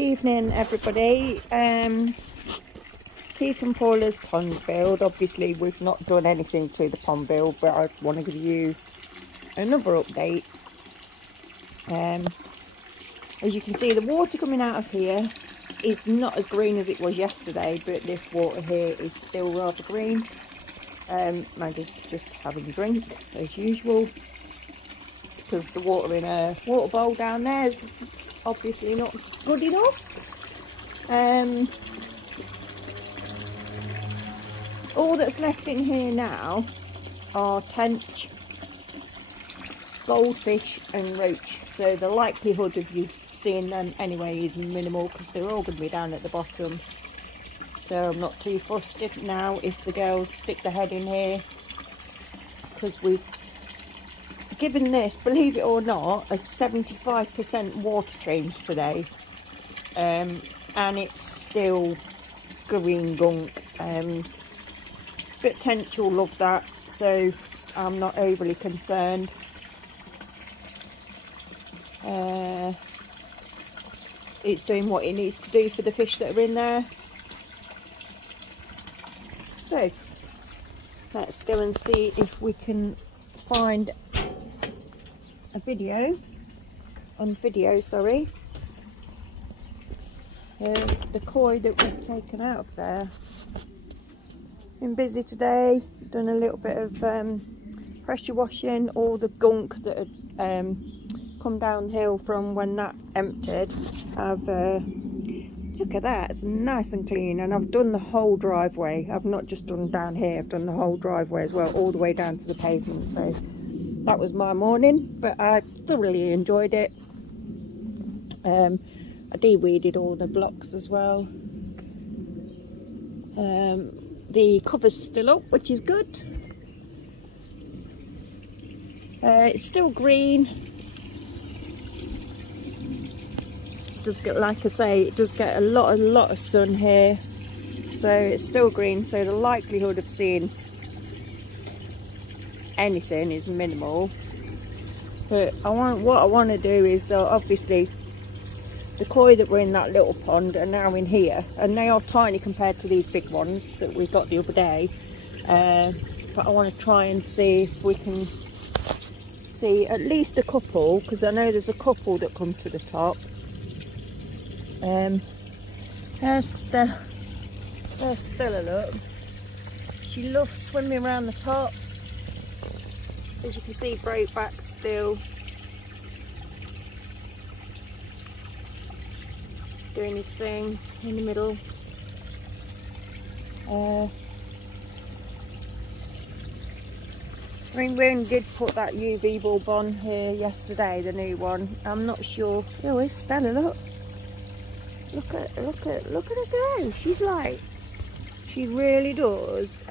Evening everybody. Keith and Paula's pond build. Obviously we've not done anything to the pond build, but I want to give you another update. As you can see, the water coming out of here is not as green as it was yesterday, but this water here is still rather green. Maggie's just having a drink as usual, because the water in a water bowl down there is obviously not good enough. All that's left in here now are tench, goldfish and roach, so the likelihood of you seeing them anyway is minimal, because they're all going to be down at the bottom. So I'm not too fussed now if the girls stick their head in here, because we've given this, believe it or not, a 75% water change today, and it's still green gunk. But tench will love that, so I'm not overly concerned. It's doing what it needs to do for the fish that are in there. So let's go and see if we can find a video sorry, the koi that we've taken out of there. Been busy today, done a little bit of pressure washing all the gunk that had come downhill from when that emptied. Look at that, it's nice and clean, and I've done the whole driveway. I've not just done down here, I've done the whole driveway as well, all the way down to the pavement. So that was my morning, but I thoroughly enjoyed it. I de-weeded all the blocks as well. The cover's still up, which is good. It's still green. Does get, like I say, it does get a lot of sun here, so it's still green, so the likelihood of seeing anything is minimal. But what I want to do is obviously the koi that were in that little pond are now in here, and they are tiny compared to these big ones that we got the other day, but I want to try and see if we can see at least a couple, because I know there's a couple that come to the top. There's Stella, look. She loves swimming around the top. As you can see, Breakback's still doing his thing in the middle. I mean, we only did put that UV bulb on here yesterday, the new one. I'm not sure. Oh, it's Stella, look. Look at her go. She's like, she really does.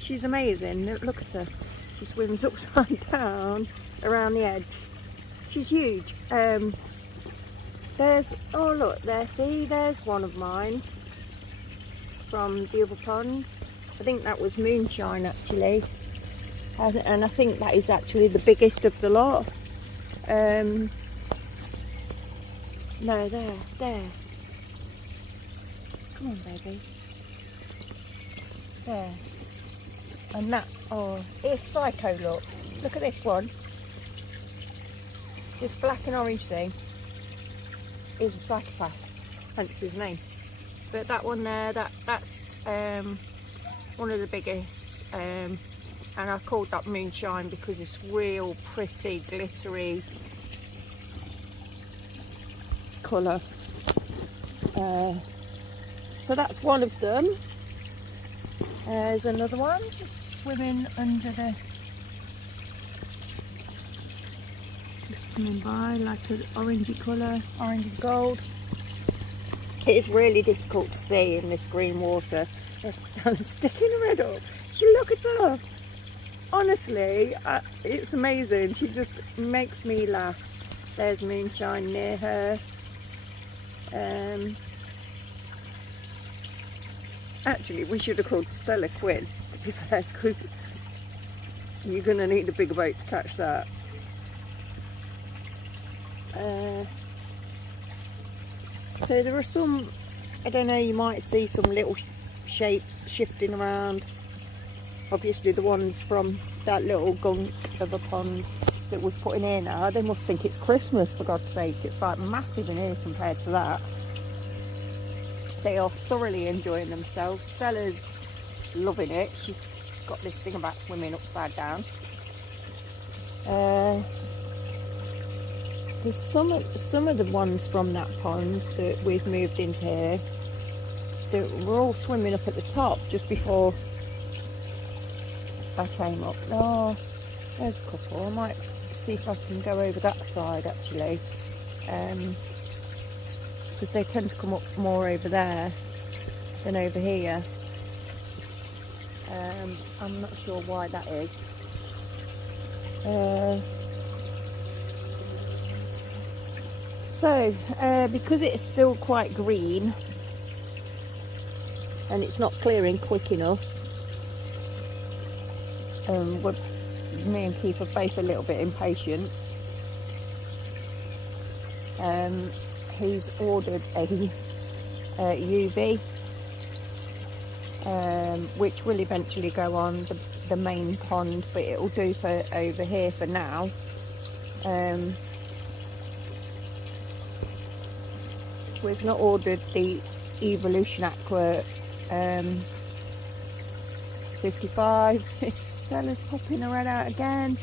She's amazing. Look at her. She swims upside down around the edge. She's huge. There's, oh look there, see, there's one of mine from the other pond. I think that was Moonshine actually, and I think that is actually the biggest of the lot. No, there. Come on, baby. There. And that, oh, it's Psycho, look. Look at this one. This black and orange thing is a psychopath, hence his name. But that one there, that's one of the biggest. And I called that Moonshine because it's real pretty, glittery colour. So that's one of them. There's another one just swimming under the, just coming by like an orangey colour, orange and gold. It is really difficult to see in this green water. Just sticking her head up. Look at her. Honestly, it's amazing. She just makes me laugh. There's Moonshine near her. Actually, we should have called Stella Quinn, to be fair, because you're going to need a bigger boat to catch that. So there are some, I don't know, you might see some little shapes shifting around. Obviously the ones from that little gunk of a pond that we've put in here now, they must think it's Christmas, for God's sake. It's like massive in here compared to that. They are thoroughly enjoying themselves. Stella's loving it. She's got this thing about swimming upside down. There's some of the ones from that pond that we've moved into here that were all swimming up at the top just before I came up. Oh, there's a couple. I might see if I can go over that side actually, because they tend to come up more over there than over here. I'm not sure why that is. So because it's still quite green and it's not clearing quick enough, me and Keith are both a little bit impatient. He's ordered a UV, which will eventually go on the main pond, but it'll do for over here for now. We've not ordered the Evolution Aqua 55. Stella's popping her head out again.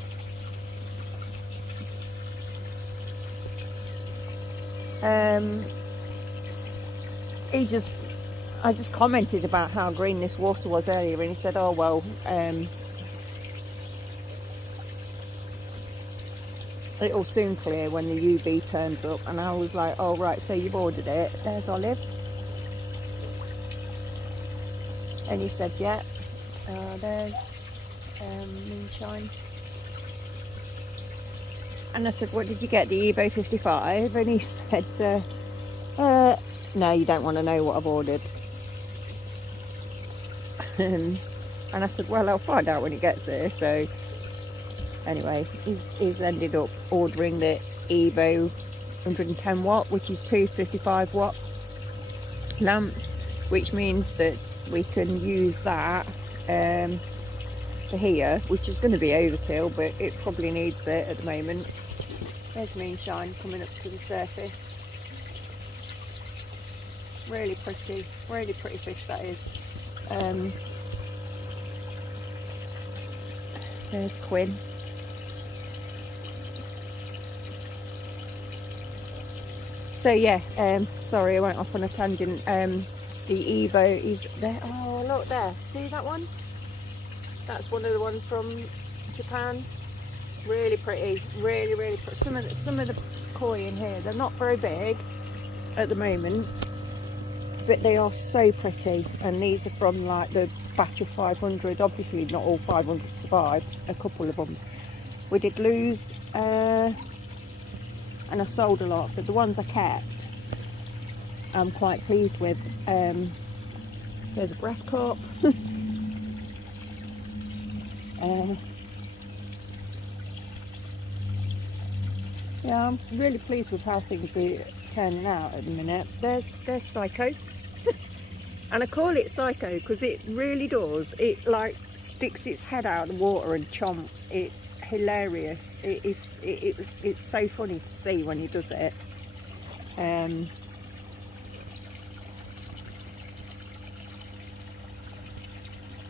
I just commented about how green this water was earlier, and he said, oh well, it'll soon clear when the UV turns up. And I was like, oh right, so you've ordered it. There's Olive. And he said, yeah. There's Moonshine. And I said, what did you get, the Evo 55? And he said, no, you don't want to know what I've ordered. And I said, well, I'll find out when it gets here. So anyway, he's ended up ordering the Evo 110 watt, which is two 55 watt lamps, which means that we can use that for here, which is going to be overkill, but it probably needs it at the moment. There's Moonshine coming up to the surface. Really pretty fish that is. There's Quinn. So yeah, sorry I went off on a tangent. The Evo is there. Oh look there, see that one? That's one of the ones from Japan. Really pretty, really pretty. Some of the koi in here, they're not very big at the moment, but they are so pretty. And these are from like the batch of 500. Obviously not all 500 survived, a couple of them we did lose, and I sold a lot, but the ones I kept I'm quite pleased with. There's a grass carp. Yeah, I'm really pleased with how things are turning out at the minute. There's Psycho. And I call it Psycho because it really does. It like sticks its head out of the water and chomps. It's hilarious. It's so funny to see when he does it.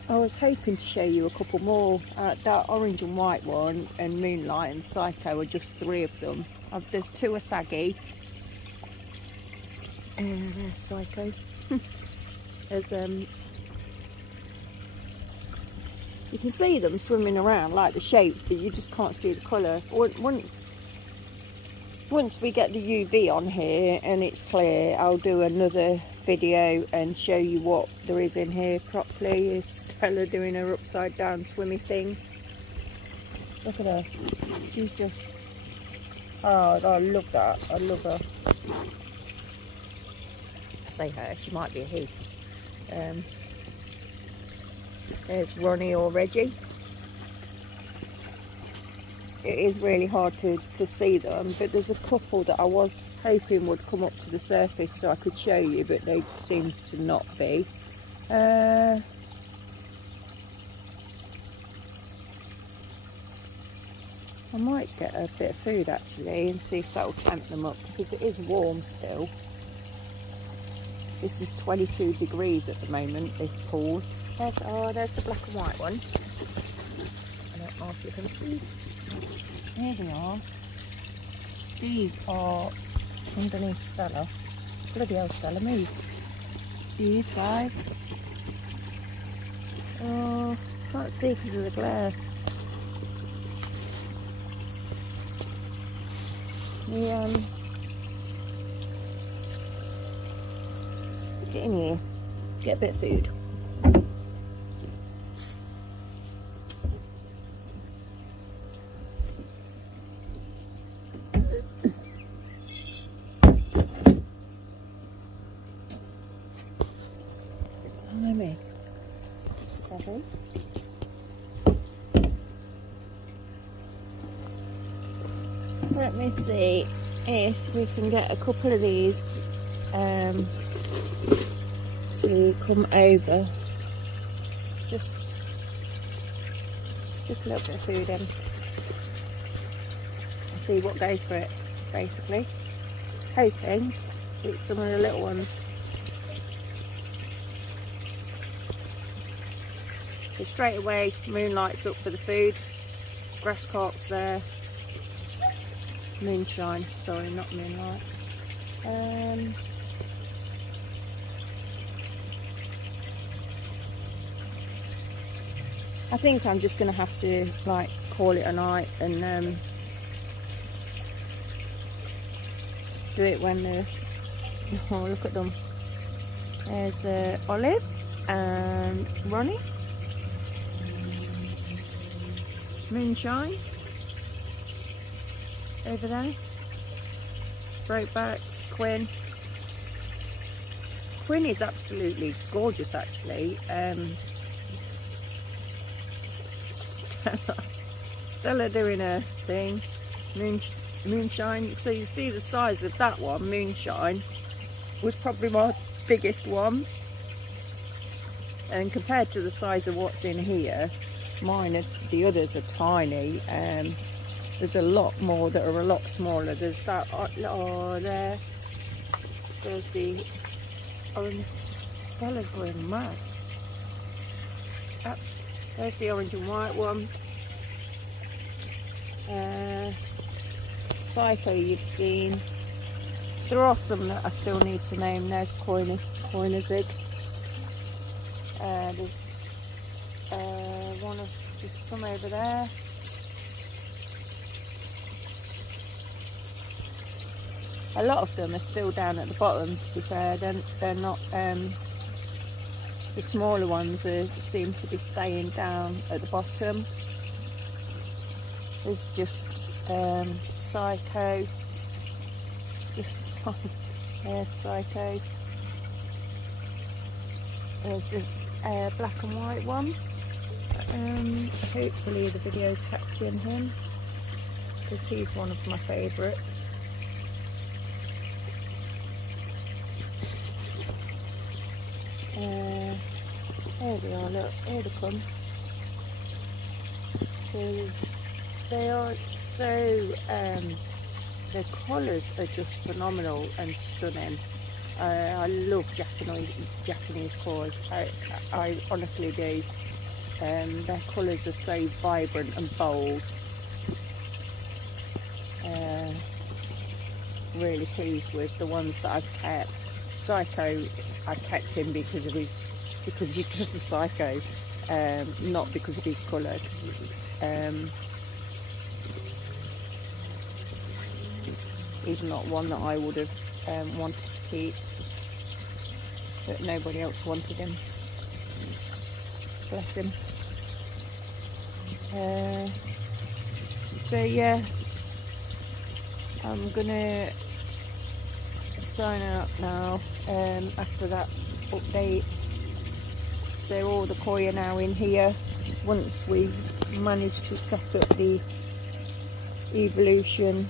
I was hoping to show you a couple more. That orange and white one and Moonlight and Psycho are just three of them. There's two Asagi. There's Psycho. There's you can see them swimming around like the shapes, but you just can't see the colour. Once we get the UV on here and it's clear, I'll do another video and show you what there is in here properly. Is Stella doing her upside down swimmy thing? Look at her. She's just, oh, I love that. I love her. I say her, she might be a he. There's Ronnie or Reggie. it is really hard to see them, but there's a couple that I was hoping would come up to the surface so I could show you, but they seem to not be. I might get a bit of food actually and see if that will tempt them up, because it is warm still. This is 22 degrees at the moment, this pool. There's the black and white one. I don't know if you can see. Here they are. These are underneath Stella. Bloody hell, Stella, move. These guys. Oh, can't see because of the glare. Get in here, get a bit of food. Maybe 7. Let me see if we can get a couple of these to come over. Just a little bit of food in and see what goes for it, basically. Hoping it's some of the little ones. So straight away, Moonlight's up for the food. Grass carp's there. Moonshine, sorry, not Moonlight. I think I'm just going to have to like call it a night and do it when the oh, look at them. There's Olive and Ronnie, Moonshine over there, Brokeback, Quinn. Quinn is absolutely gorgeous actually. Stella doing her thing. Moonshine, so you see the size of that one. Moonshine was probably my biggest one, and compared to the size of what's in here, the others are tiny. There's a lot more that are a lot smaller. There's that, oh there, there's the orange. Stella's going mad. There's the orange and white one. Psycho you've seen. There are some that I still need to name. There's Coinazig. There's there's some over there. A lot of them are still down at the bottom, to be fair. They're not, the smaller ones seem to be staying down at the bottom. There's just Psycho. There's Psycho. There's this black and white one. Hopefully the video's capturing him, because he's one of my favourites. There they are, look, here they come. So they are so, their colours are just phenomenal and stunning. I love Japanese colours, I honestly do. Their colours are so vibrant and bold. Really pleased with the ones that I've kept. Psycho, I kept him because he's just a psycho, not because of his colour. He's not one that I would have wanted to keep, but nobody else wanted him. Bless him. So yeah, I'm gonna sign up now after that update. So all the koi are now in here. Once we manage to set up the Evolution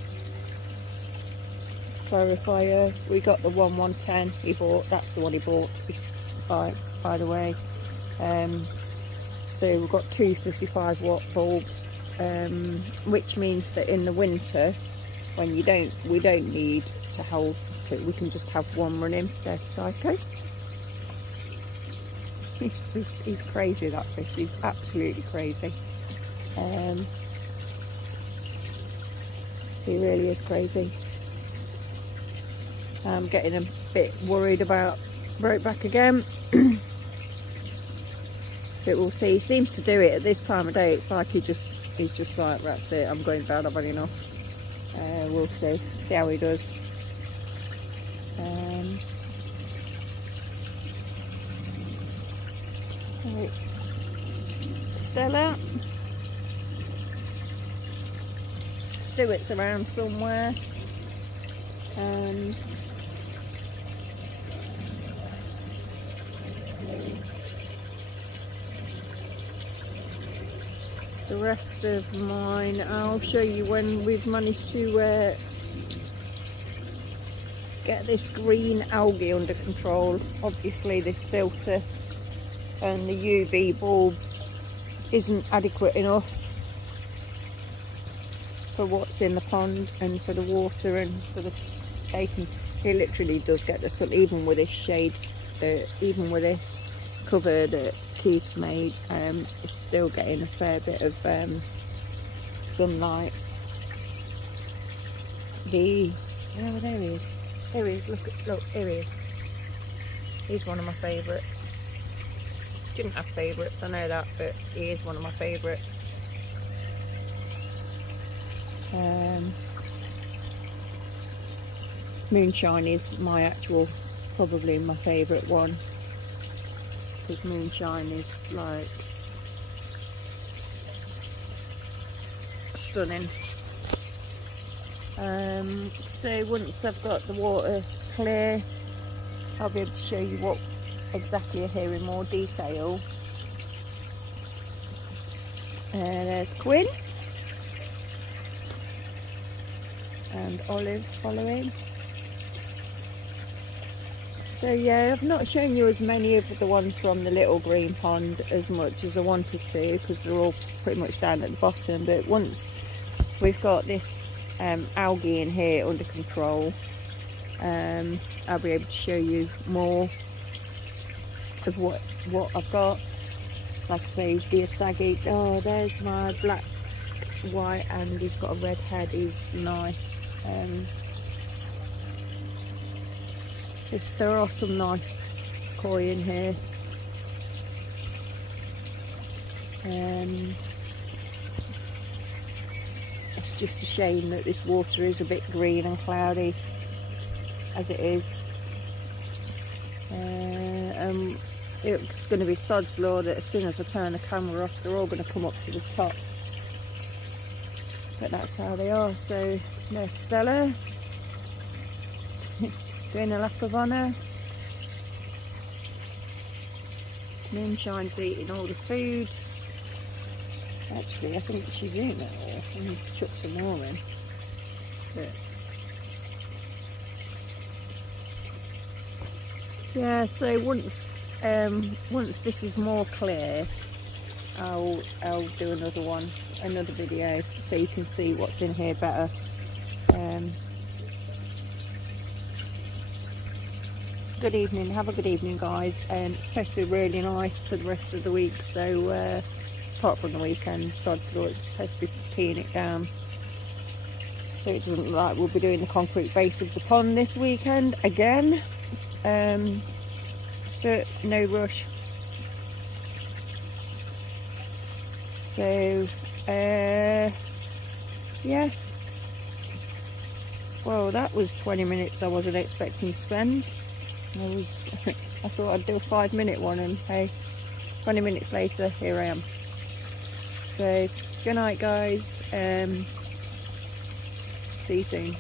clarifier. We got the 110 he bought. That's the one he bought, by the way. So we've got two 55 watt bulbs, which means that in the winter, when we don't need to hold two, we can just have one running. There's Psycho. He's crazy, that fish. He's absolutely crazy. He really is crazy. I'm getting a bit worried about Ropeback again. But we'll see. He seems to do it at this time of day. It's like he's just like, that's it, I'm going down, I've had enough. We'll see how he does. Right. Stella. Stuart's around somewhere. The rest of mine I'll show you when we've managed to get this green algae under control. Obviously this filter and the UV bulb isn't adequate enough for what's in the pond and for the water and for the bacon. It literally does get the sun, even with this shade, even with this cover that Keith's made, it's still getting a fair bit of sunlight. Oh, there he is. Here he is. Look, here he is. He's one of my favourites. Didn't have favourites, I know that, but he is one of my favourites. Moonshine is probably my favourite one, because Moonshine is like stunning. So once I've got the water clear, I'll be able to show you what exactly are here in more detail. There's Quinn and Olive following. So yeah, I've not shown you as many of the ones from the little green pond as much as I wanted to, because they're all pretty much down at the bottom. But once we've got this algae in here under control, I'll be able to show you more of what I've got. Like I say, the Asagi. Oh, there's my black, white, and he's got a red head. He's nice. There are some nice koi in here. It's just a shame that this water is a bit green and cloudy as it is. It's going to be sod's law that as soon as I turn the camera off, they're all going to come up to the top. But that's how they are. So there's Stella doing a lap of honour. Moonshine's eating all the food. Actually, I think she's eating it all. I need to chuck some more in. But yeah, so once this is more clear, I'll do another video, so you can see what's in here better. Good evening, have a good evening, guys. It's supposed to be really nice for the rest of the week, so apart from the weekend, sod's law, it's supposed to be peeing it down, so it doesn't look like we'll be doing the concrete base of the pond this weekend again. But no rush. So yeah, well, that was 20 minutes I wasn't expecting to spend. I thought I'd do a 5-minute one, and hey, 20 minutes later, here I am. So good night, guys. See you soon.